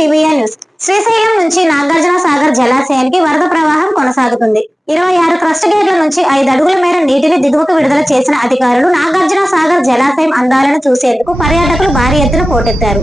BBN news Srisailam నుంచి నాగార్జున సాగర్ జలాశయానికి వరద ప్రవాహం కొనసాగుతుంది. ఇరవై ఆరు క్రస్ట్ గేట్ల నుంచి ఐదు అడుగుల మేర నీటిని దిగువకు విడుదల చేసిన అధికారులు నాగార్జున సాగర్ జలాశయం అందాలను చూసేందుకు పర్యాటకులు భారీ ఎత్తున పోటెత్తారు.